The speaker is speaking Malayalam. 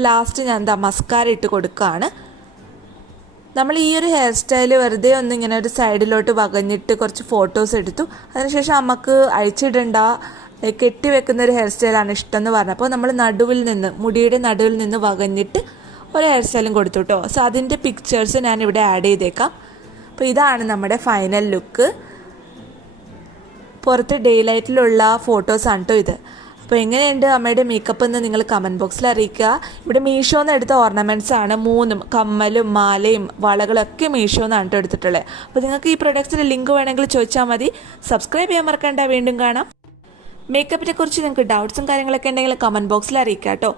അപ്പോൾ ലാസ്റ്റ് ഞാൻ എന്താ മസ്കാര ഇട്ട് കൊടുക്കുകയാണ്. നമ്മൾ ഈ ഒരു ഹെയർ സ്റ്റൈൽ വെറുതെ ഒന്ന് ഇങ്ങനെ ഒരു സൈഡിലോട്ട് വകഞ്ഞിട്ട് കുറച്ച് ഫോട്ടോസ് എടുത്തു. അതിനുശേഷം നമുക്ക് അഴിച്ചിടേണ്ട കെട്ടി വെക്കുന്ന ഒരു ഹെയർ സ്റ്റൈലാണ് ഇഷ്ടം എന്ന് പറഞ്ഞപ്പോൾ നമ്മൾ മുടിയുടെ നടുവിൽ നിന്ന് വകഞ്ഞിട്ട് ഒരു ഹെയർ സ്റ്റൈലും കൊടുത്തു കേട്ടോ. സോ അതിൻ്റെ പിക്ചേഴ്സ് ഞാനിവിടെ ആഡ് ചെയ്തേക്കാം. അപ്പോൾ ഇതാണ് നമ്മുടെ ഫൈനൽ ലുക്ക്. പുറത്ത് ഡേ ലൈറ്റിലുള്ള ഫോട്ടോസാണ് കേട്ടോ ഇത്. അപ്പോൾ എങ്ങനെയുണ്ട് അമ്മയുടെ മേക്കപ്പ് എന്ന് നിങ്ങൾ കമൻറ്റ് ബോക്സിൽ അറിയിക്കുക. ഇവിടെ മീഷോന്ന് എടുത്ത ഓർണമെൻറ്റ്സ് ആണ് 3 കമ്മലും മാലയും വളകളൊക്കെ മീഷോന്നാണ് കേട്ടോ എടുത്തിട്ടുള്ളത്. അപ്പോൾ നിങ്ങൾക്ക് ഈ പ്രൊഡക്ട്സിൻ്റെ ലിങ്ക് വേണമെങ്കിൽ ചോദിച്ചാൽ മതി. സബ്സ്ക്രൈബ് ചെയ്യാൻ മറക്കണ്ട. വീണ്ടും കാണാം. മേക്കപ്പിനെ കുറിച്ച് നിങ്ങൾക്ക് ഡൗട്ട്സും കാര്യങ്ങളൊക്കെ ഉണ്ടെങ്കിൽ കമൻറ്റ് ബോക്സിൽ അറിയിക്കുക കേട്ടോ.